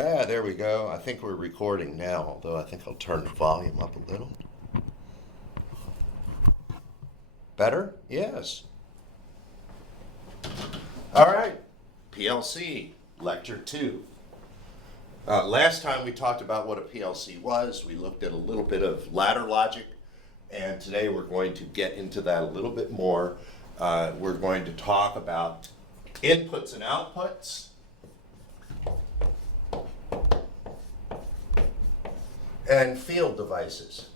Ah, there we go. I think we're recording now, although I think I'll turn the volume up a little. Better? Yes. All right. PLC Lecture 2. Last time we talked about what a PLC was. We looked at a little bit of ladder logic, and today we're going to get into that a little bit more. We're going to talk about inputs and outputs, and field devices.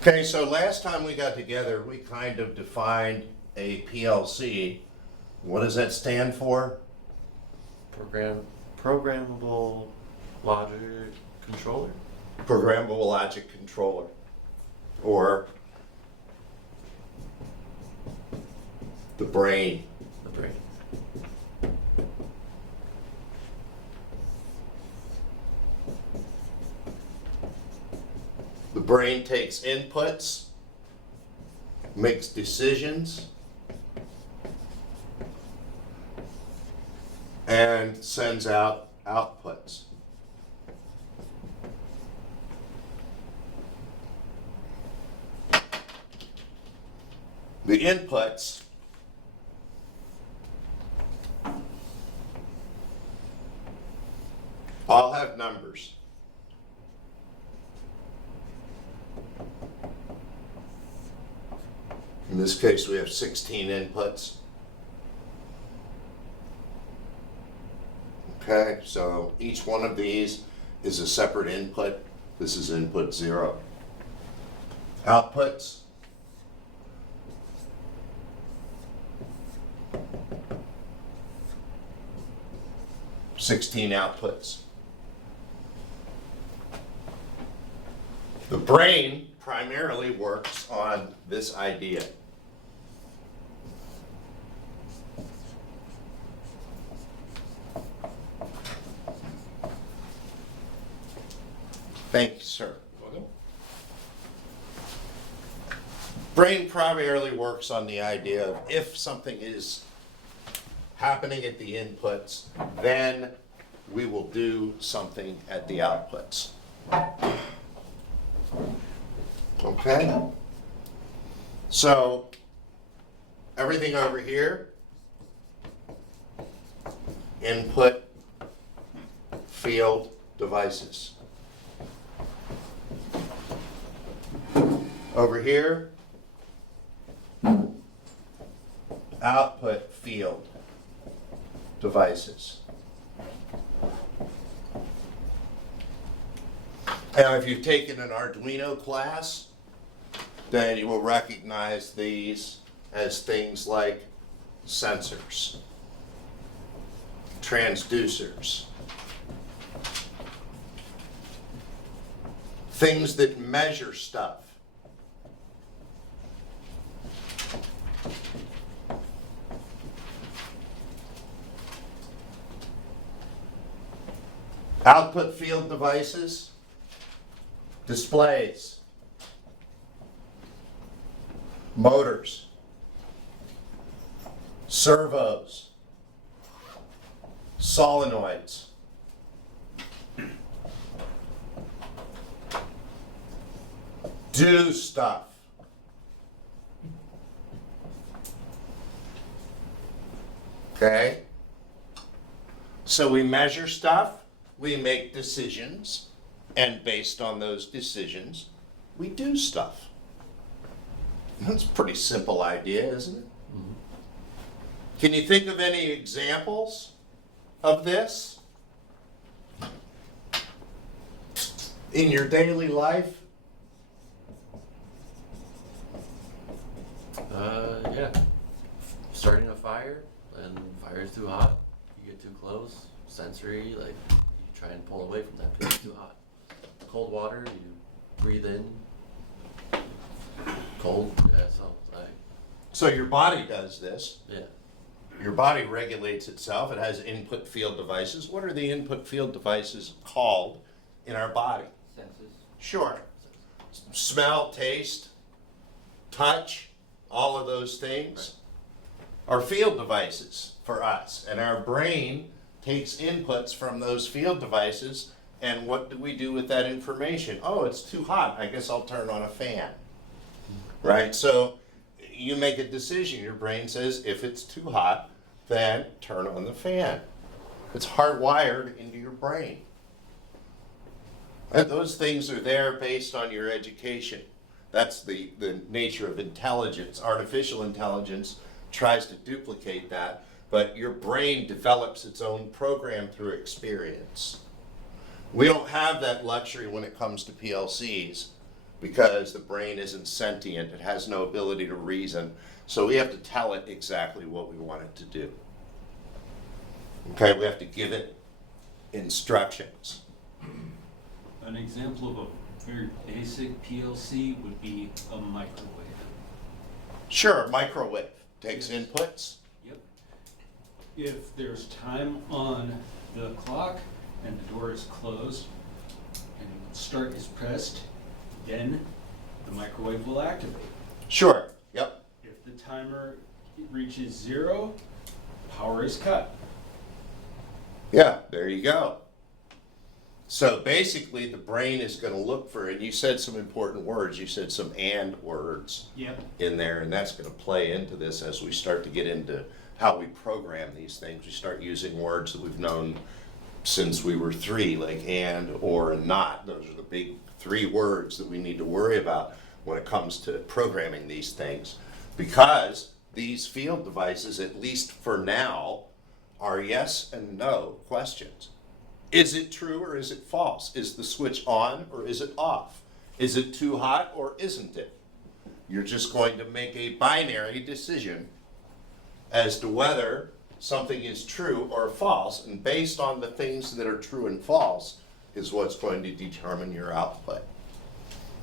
Okay, so last time we got together, we kind of defined a PLC. What does that stand for? Programmable logic controller. Programmable logic controller, or the brain. The brain. The brain takes inputs, makes decisions, and sends out outputs. The inputs all have numbers. In this case, we have 16 inputs. Okay, so each one of these is a separate input. This is input 0. Outputs. Sixteen outputs. The brain primarily works on this idea. Thank you, sir. Welcome. Brain primarily works on the idea of if something is happening at the inputs, then we will do something at the outputs. Okay? So, everything over here, input field devices. Over here, output field devices. Now, if you've taken an Arduino class, then you will recognize these as things like sensors, transducers, things that measure stuff. Output field devices, displays, motors, servos, solenoids, do stuff. Okay? So we measure stuff. We make decisions, and based on those decisions, we do stuff. That's a pretty simple idea, isn't it? Mm-hmm. Can you think of any examples of this in your life? Yeah. Starting a fire, and fire's too hot. You get too close. Sensory, like you try and pull away from that because it's too hot. Cold water, you breathe in. Cold, yeah, so like. So your body does this. Yeah. Your body regulates itself. It has input field devices. What are the input field devices called in our body? Senses. Sure. Smell, taste, touch, all of those things are field devices for us. And our brain takes inputs from those field devices, and what do we do with that information? Oh, it's too hot, I guess I'll turn on a fan. Right? So you make a decision. Your brain says, if it's too hot, then turn on the fan. It's hardwired into your brain. And those things are there based on your education. That's the nature of intelligence. Artificial intelligence tries to duplicate that, but your brain develops its own program through experience. We don't have that luxury when it comes to PLCs because the brain isn't sentient. It has no ability to reason. So we have to tell it exactly what we want it to do. Okay, we have to give it instructions. An example of a very basic PLC would be a microwave. Sure, microwave takes inputs. Yep. If there's time on the clock and the door is closed and start is pressed, then the microwave will activate. Sure, yep. If the timer reaches 0, power is cut. Yeah, there you go. So basically the brain is going to look for, and you said some important words, you said some and words Yep. in there, and that's going to play into this as we start to get into how we program these things. We start using words that we've known since we were 3, like and, or, and not. Those are the big 3 words that we need to worry about when it comes to programming these things, because these field devices, at least for now, are yes and no questions. Is it true or is it false? Is the switch on or is it off? Is it too hot or isn't it? You're just going to make a binary decision as to whether something is true or false, and based on the things that are true and false is what's going to determine your output.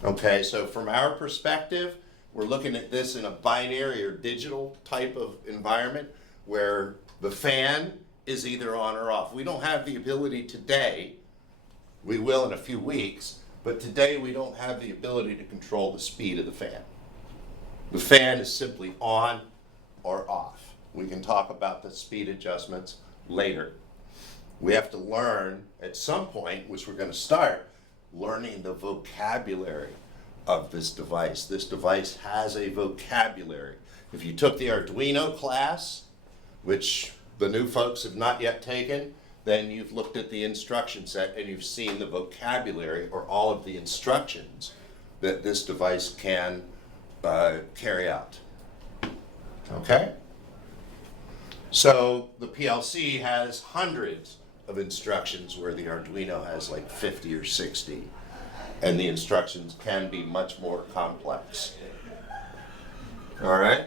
Okay, so from our perspective, we're looking at this in a binary or digital type of environment where the fan is either on or off. We don't have the ability today, we will in a few weeks, but today we don't have the ability to control the speed of the fan. The fan is simply on or off. We can talk about the speed adjustments later. We have to learn at some point, which we're going to start, learning the vocabulary of this device. This device has a vocabulary. If you took the Arduino class, which the new folks have not yet taken, then you've looked at the instruction set and you've seen the vocabulary or all of the instructions that this device can carry out. Okay? So the PLC has hundreds of instructions where the Arduino has like 50 or 60, and the instructions can be much more complex. All right?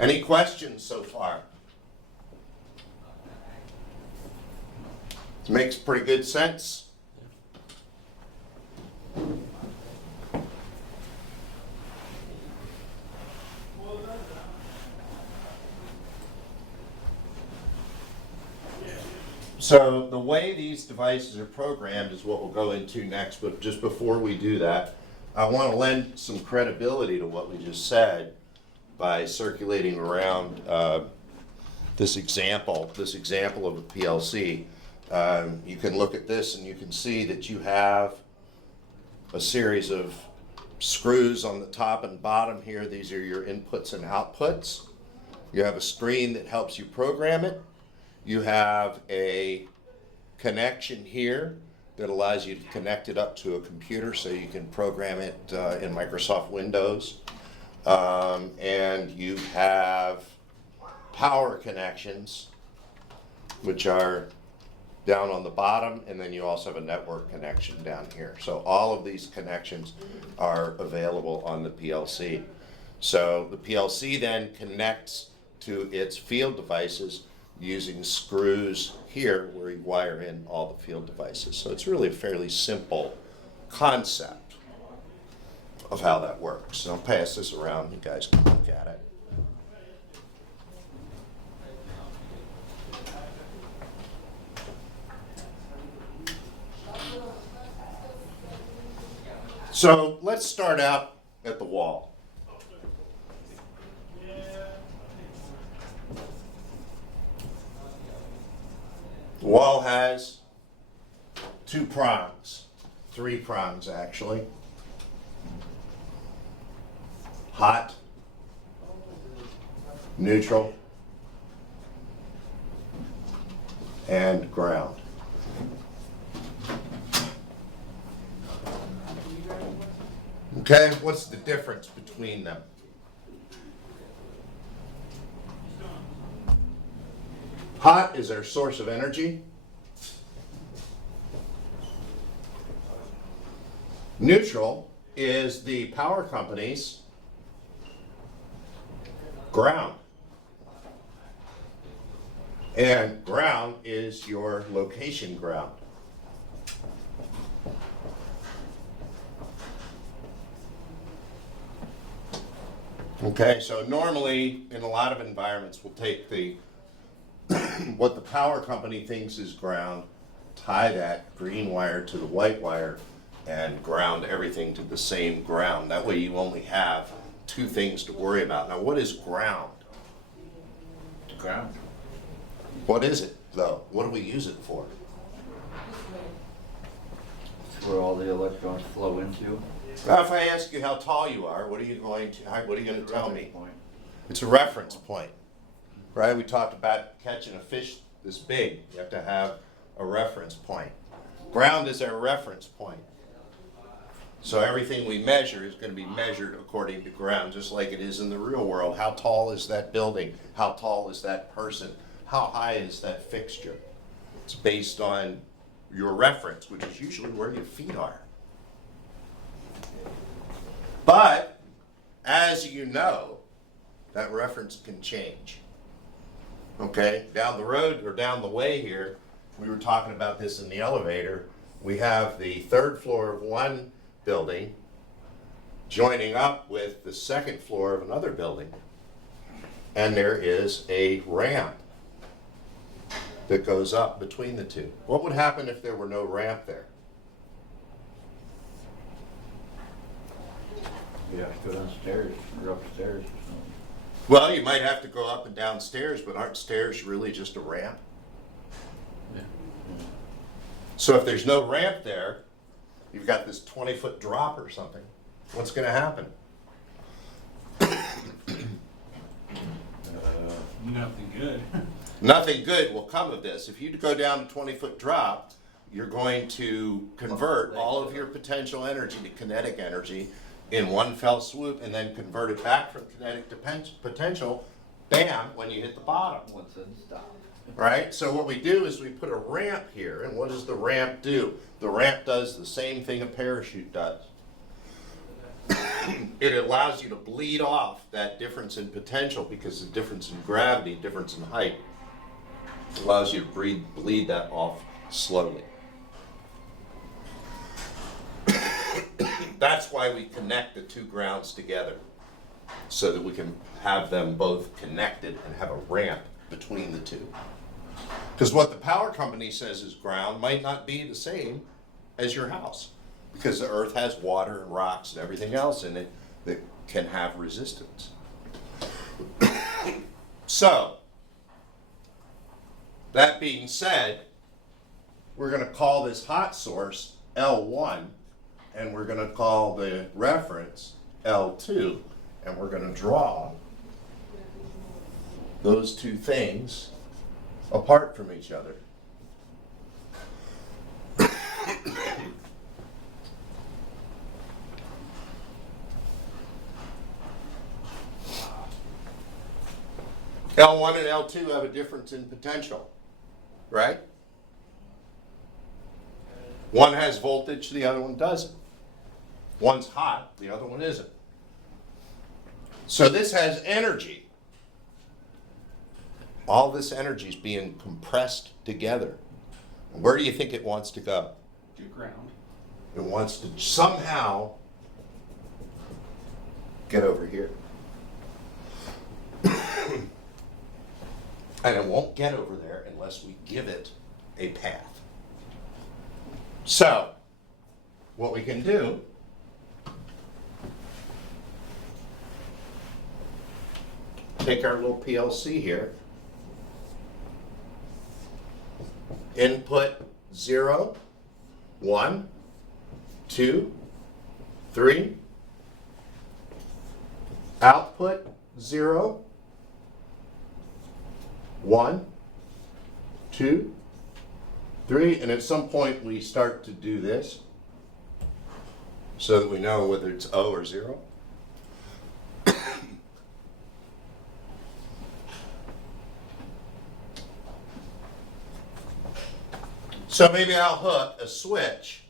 Any questions so far? This makes pretty good sense. So the way these devices are programmed is what we'll go into next, but just before we do that, I want to lend some credibility to what we just said by circulating around this example of a PLC. You can look at this and you can see that you have a series of screws on the top and bottom here. These are your inputs and outputs. You have a screen that helps you program it. You have a connection here that allows you to connect it up to a computer so you can program it in Microsoft Windows. And you have power connections, which are down on the bottom, and then you also have a network connection down here. So all of these connections are available on the PLC. So the PLC then connects to its field devices using screws here where you wire in all the field devices. So it's really a fairly simple concept of how that works. And I'll pass this around, you guys can look at it. So let's start out at the wall. The wall has 2 prongs, 3 prongs actually. Hot, neutral, and ground. Okay, what's the difference between them? Hot is our source of energy. Neutral is the power company's ground. And ground is your location ground. Okay, so normally in a lot of environments we'll take the what the power company thinks is ground, tie that green wire to the white wire, and ground everything to the same ground. That way you only have 2 things to worry about. Now, what is ground? Ground. What is it, though? What do we use it for? It's where all the electrons flow into. Now, if I ask you how tall you are, what are you going to tell me? Point. It's a reference point, right? We talked about catching a fish this big. You have to have a reference point. Ground is our reference point. So everything we measure is going to be measured according to ground, just like it is in the real world. How tall is that building? How tall is that person? How high is that fixture? It's based on your reference, which is usually where your feet are. But, as you know, that reference can change. Okay, down the road or down the way here, we were talking about this in the elevator. We have the 3rd floor of one building joining up with the 2nd floor of another building. And there is a ramp that goes up between the 2. What would happen if there were no ramp there? You have to go downstairs or upstairs or something. Well, you might have to go up and down stairs, but aren't stairs really just a ramp? Yeah. So if there's no ramp there, you've got this 20-foot drop or something. What's going to happen? Nothing good. Nothing good will come of this. If you go down a 20-foot drop, you're going to convert all of your potential energy to kinetic energy in one fell swoop and then convert it back from kinetic to potential, bam, when you hit the bottom. Once and stop. Right? So what we do is we put a ramp here, and what does the ramp do? The ramp does the same thing a parachute does. It allows you to bleed off that difference in potential because the difference in gravity, difference in height, allows you to bleed that off slowly. That's why we connect the 2 grounds together, so that we can have them both connected and have a ramp between the 2. Because what the power company says is ground might not be the same as your house, because the earth has water and rocks and everything else in it that can have resistance. So, that being said, we're going to call this hot source L1, and we're going to call the reference L2, and we're going to draw those 2 things apart from each other. L1 and L2 have a difference in potential, right? One has voltage, the other one doesn't. One's hot, the other one isn't. So this has energy. All this energy is being compressed together. Where do you think it wants to go? To ground. It wants to somehow get over here. And it won't get over there unless we give it a path. So, what we can do take our little PLC here. Input 0, 1, 2, 3. Output 0, 1, 2, 3. And at some point we start to do this so that we know whether it's O or 0. So maybe I'll hook a switch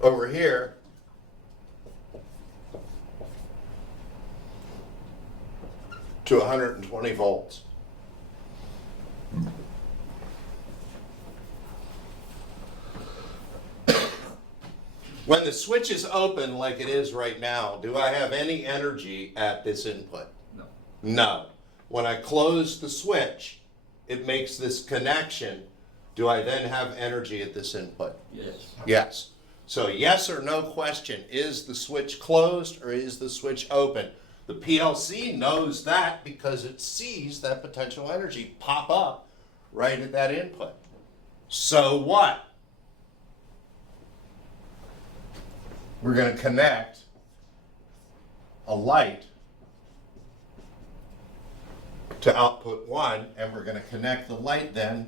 over here to 120 volts. When the switch is open like it is right now, do I have any energy at this input? No. No. When I close the switch, it makes this connection. Do I then have energy at this input? Yes. Yes. So yes or no question, is the switch closed or is the switch open? The PLC knows that because it sees that potential energy pop up right at that input. So what? We're going to connect a light to output 1, and we're going to connect the light then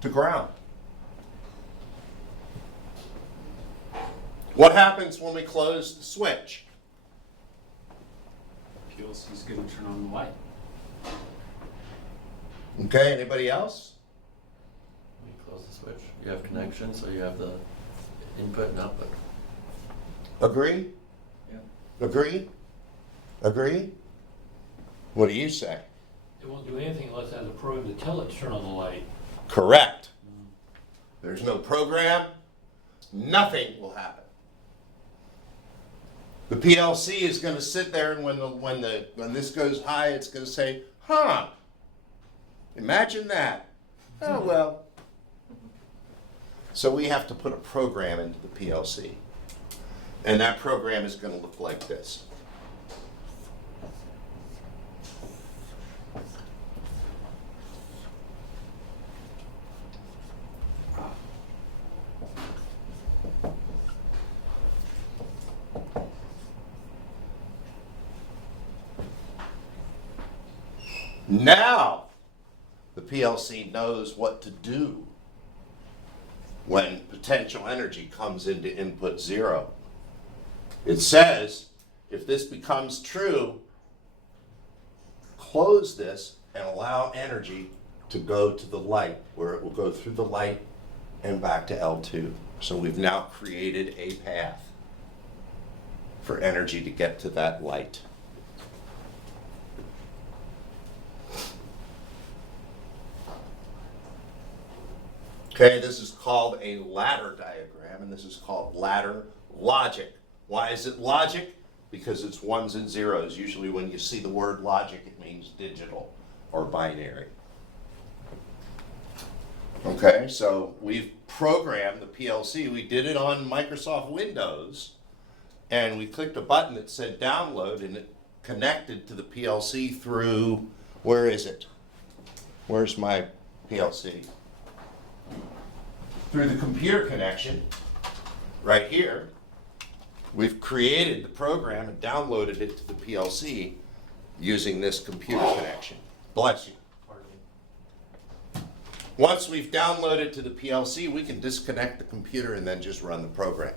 to ground. What happens when we close the switch? PLC is going to turn on the light. Okay, anybody else? When you close the switch, you have connection, so you have the input and output. Agree? Yeah. Agree? Agree? What do you say? It won't do anything unless it has a program to tell it to turn on the light. Correct. There's no program, nothing will happen. The PLC is going to sit there, and when this goes high, it's going to say, "Huh? Imagine that." Oh well. So we have to put a program into the PLC, and that program is going to look like this. Now, the PLC knows what to do when potential energy comes into input 0. It says, if this becomes true, close this and allow energy to go to the light, where it will go through the light and back to L2. So we've now created a path for energy to get to that light. Okay, this is called a ladder diagram, and this is called ladder logic. Why is it logic? Because it's ones and zeros. Usually when you see the word logic, it means digital or binary. Okay, so we've programmed the PLC. We did it on Microsoft Windows, and we clicked a button that said download, and it connected to the PLC through, where is it? Where's my PLC? Through the computer connection, right here. We've created the program and downloaded it to the PLC using this computer connection. Bless you. Once we've downloaded to the PLC, we can disconnect the computer and then just run the program.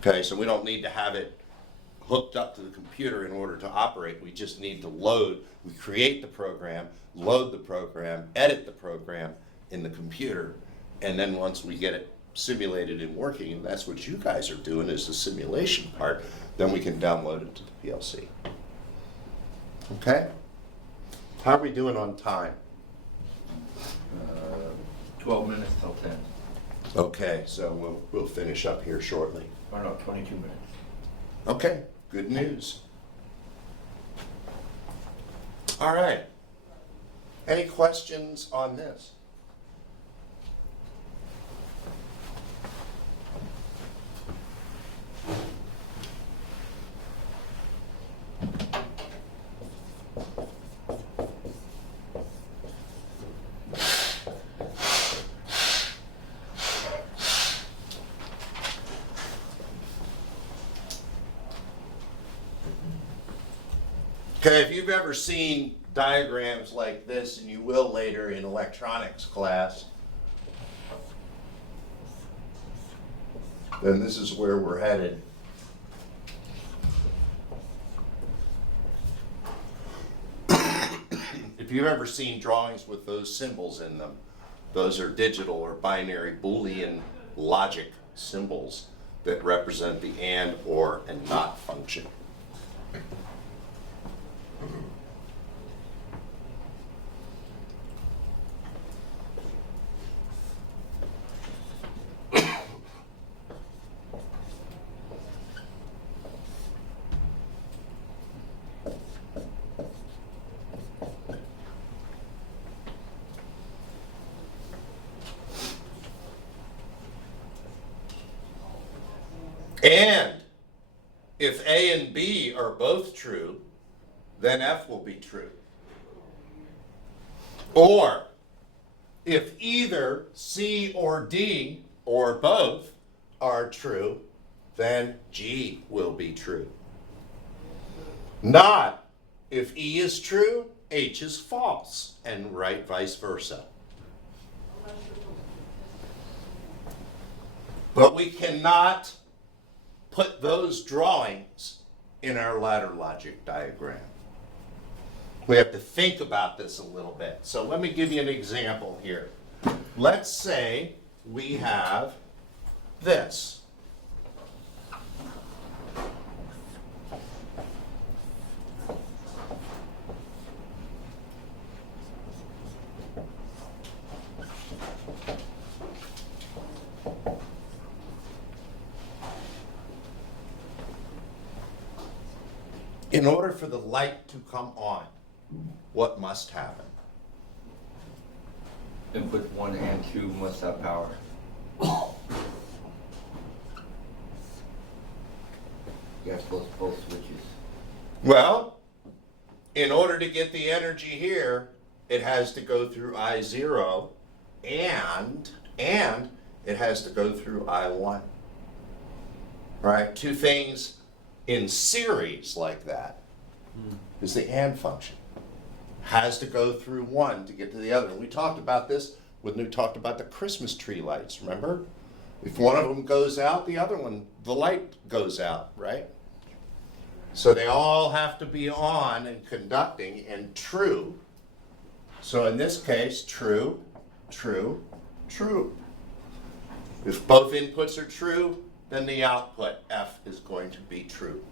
Okay, so we don't need to have it hooked up to the computer in order to operate. We just need to load. We create the program, load the program, edit the program in the computer, and then once we get it simulated and working, and that's what you guys are doing, is the simulation part, then we can download it to the PLC. Okay? How are we doing on time? 12 minutes till 10. Okay, so we'll finish up here shortly. Or no, 22 minutes. Okay, good news. All right. Any questions on this? Okay, if you've ever seen diagrams like this, and you will later in electronics class, then this is where we're headed. If you've ever seen drawings with those symbols in them, those are digital or binary Boolean logic symbols that represent the and, or, and not function. And if A and B are both true, then F will be true. Or if either C or D or both are true, then G will be true. Not if E is true, H is false, and right vice versa. But we cannot put those drawings in our ladder logic diagram. We have to think about this a little bit. So let me give you an example here. Let's say we have this. In order for the light to come on, what must happen? Input 1 and 2 must have power. You have both switches. Well, in order to get the energy here, it has to go through I0 and it has to go through I1. Right? Two things in series like that is the AND function. Has to go through one to get to the other. And we talked about this when we talked about the Christmas tree lights, remember? If one of them goes out, the other one, the light goes out, right? So they all have to be on and conducting and true. So in this case, true, true, true. If both inputs are true, then the output, F, is going to be true.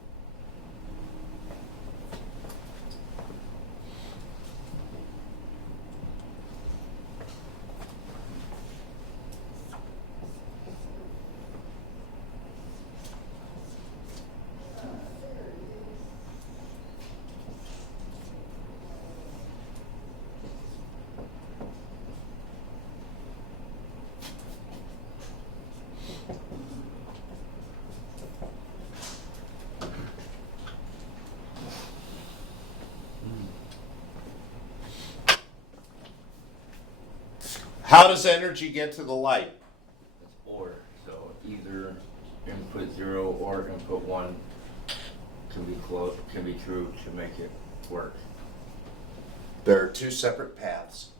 How does energy get to the light? It's or. So either input 0 or input 1 can be true to make it work. There are two separate paths.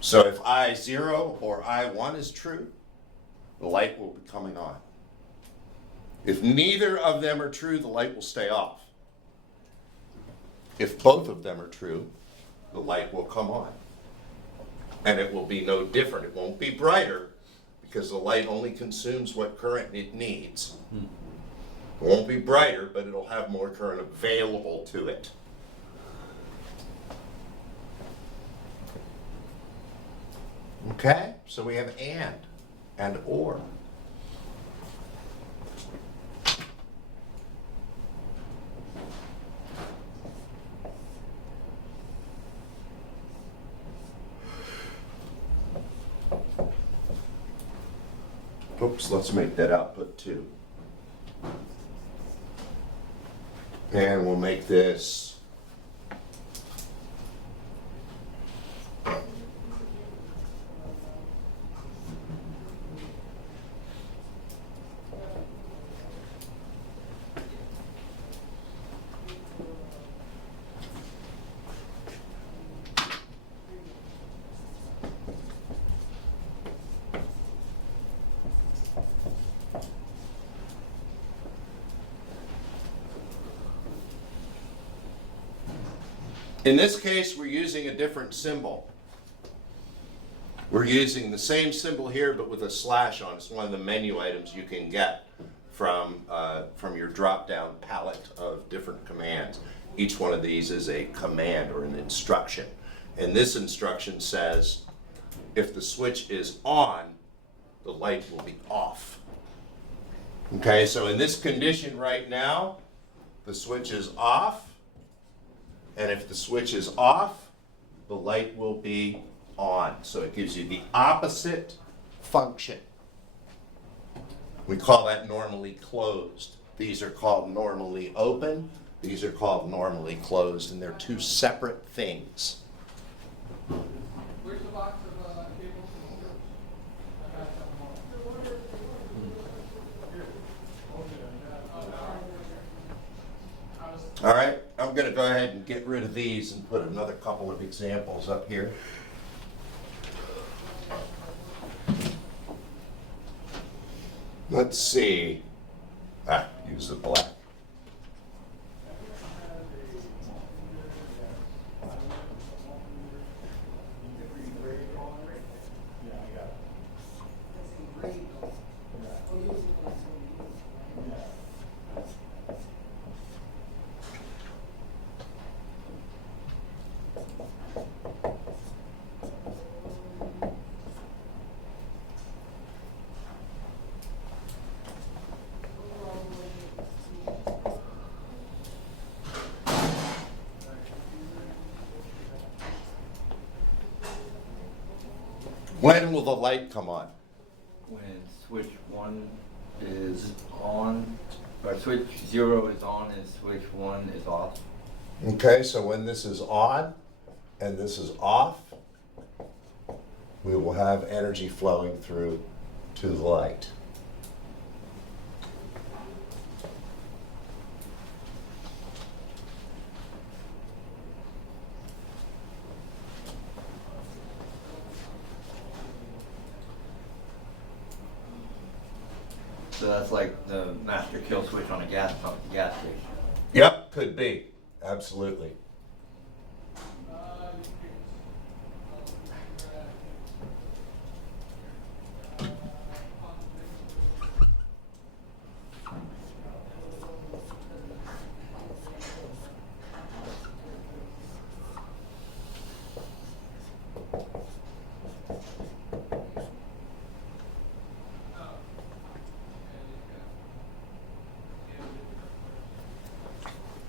So if I0 or I1 is true, the light will be coming on. If neither of them are true, the light will stay off. If both of them are true, the light will come on. And it will be no different. It won't be brighter because the light only consumes what current it needs. It won't be brighter, but it'll have more current available to it. Okay, so we have and or. Oops, let's make that output 2. And we'll make this In this case, we're using a different symbol. We're using the same symbol here, but with a slash on it. It's one of the menu items you can get from your drop-down palette of different commands. Each one of these is a command or an instruction. And this instruction says, if the switch is on, the light will be off. Okay, so in this condition right now, the switch is off. And if the switch is off, the light will be on. So it gives you the opposite function. We call that normally closed. These are called normally open. These are called normally closed, and they're two separate things. Where's the box of cables? All right, I'm going to go ahead and get rid of these and put another couple of examples up here. Let's see. Use the black. When will the light come on? When switch 1 is on, or switch 0 is on and switch 1 is off. Okay, so when this is on and this is off, we will have energy flowing through to the light. So that's like the master kill switch on a gas pump, gas station. Yep, could be. Absolutely.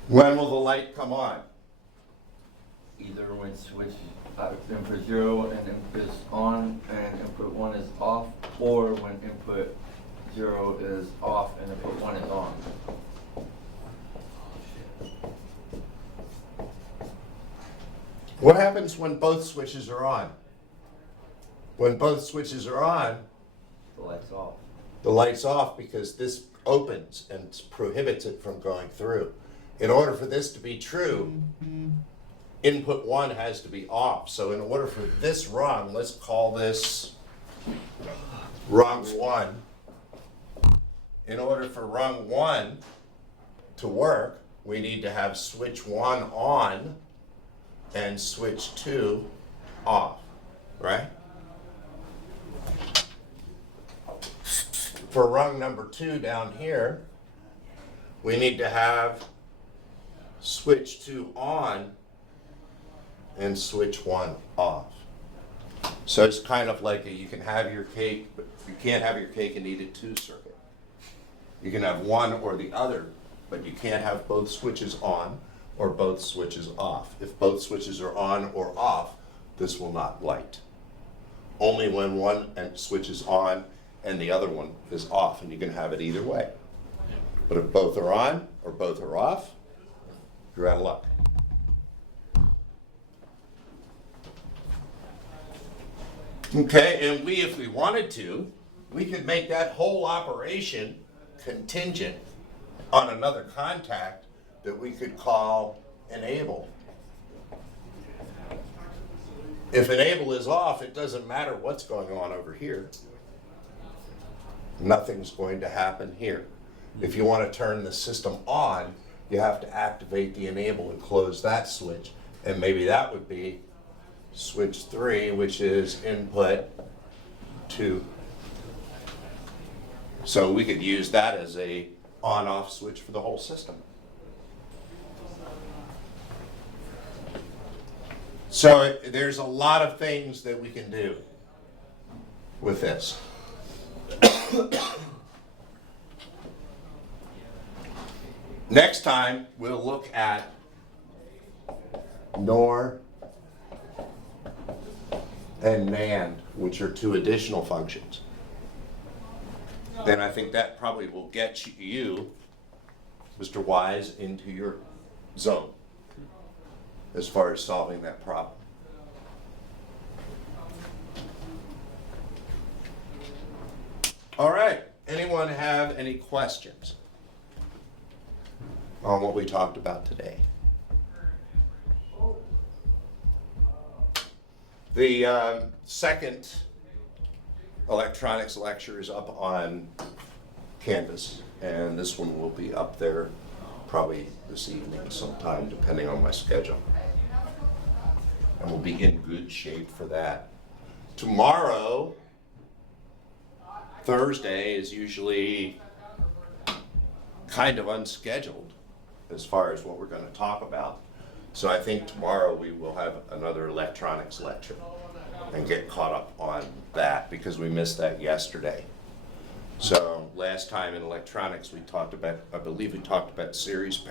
When will the light come on? Either when switch input 0 and input is on and input 1 is off, or when input 0 is off and input 1 is on. What happens when both switches are on? When both switches are on, The light's off. the light's off because this opens and prohibits it from going through. In order for this to be true, input 1 has to be off. So in order for this rung, let's call this rung 1. In order for rung 1 to work, we need to have switch 1 on and switch 2 off, right? For rung number 2 down here, we need to have switch 2 on and switch 1 off. So it's kind of like you can have your cake, but you can't have your cake and eat it too circuit. You can have one or the other, but you can't have both switches on or both switches off. If both switches are on or off, this will not light. Only when one switch is on and the other one is off, and you can have it either way. But if both are on or both are off, you're out of luck. Okay, and if we wanted to, we could make that whole operation contingent on another contact that we could call enable. If enable is off, it doesn't matter what's going on over here. Nothing's going to happen here. If you want to turn the system on, you have to activate the enable and close that switch, And maybe that would be switch 3, which is input 2. So we could use that as a on-off switch for the whole system. So there's a lot of things that we can do with this. Next time, we'll look at NOR and NAND, which are 2 additional functions. And I think that probably will get you, Mr. Wise, into your zone as far as solving that problem. All right, anyone have any questions on what we talked about today? The second electronics lecture is up on Canvas, and this one will be up there probably this evening sometime, depending on my schedule. And we'll be in good shape for that. Tomorrow, Thursday, is usually kind of unscheduled as far as what we're going to talk about. So I think tomorrow we will have another electronics lecture and get caught up on that because we missed that yesterday. So last time in electronics we talked about, I believe we talked about series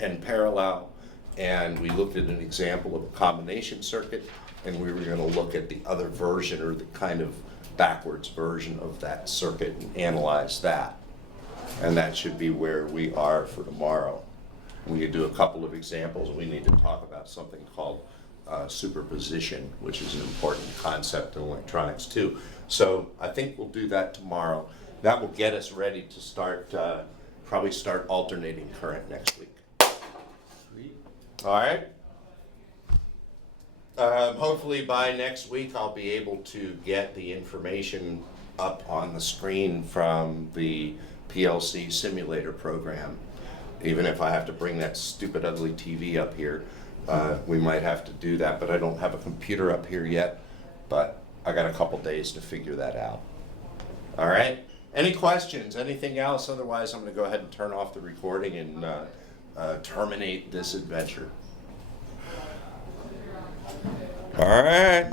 and parallel, and we looked at an example of a combination circuit, and we were going to look at the other version, or the kind of backwards version of that circuit, and analyze that. And that should be where we are for tomorrow. We could do a couple of examples. We need to talk about something called superposition, which is an important concept in electronics too. So I think we'll do that tomorrow. That will get us ready to start, probably start alternating current next week. Sweet. All right? Hopefully by next week I'll be able to get the information up on the screen from the PLC simulator program. Even if I have to bring that stupid ugly TV up here, we might have to do that, but I don't have a computer up here yet, but I got a couple days to figure that out. All right? Any questions, anything else? Otherwise, I'm going to go ahead and turn off the recording and terminate this adventure. All right.